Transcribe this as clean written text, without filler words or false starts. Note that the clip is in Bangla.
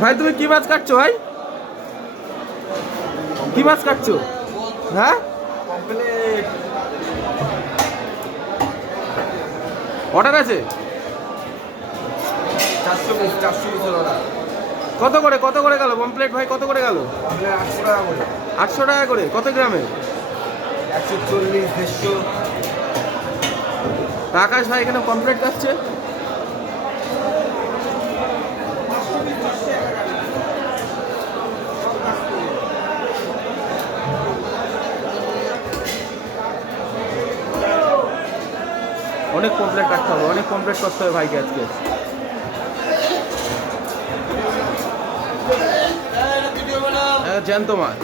ভাই তুমি কি মাছ কাটছো ভাই? কি মাছ কাটছো? হ্যাঁ অর্ডার আছে? 400 পিস 400 অর্ডার। কত করে গেল পমপ্লেট ভাই? কত করে গেল? 800 টাকা করে। 800 টাকা করে। কত গ্রামে? 140 150। আকাশ ভাই এখানে পমপ্লেট কাটছে। অনেক পমপ্লেট কাটতে হবে, অনেক পমপ্লেট করতে হবে ভাইকে আজকে। জ্যান্ত মাছ।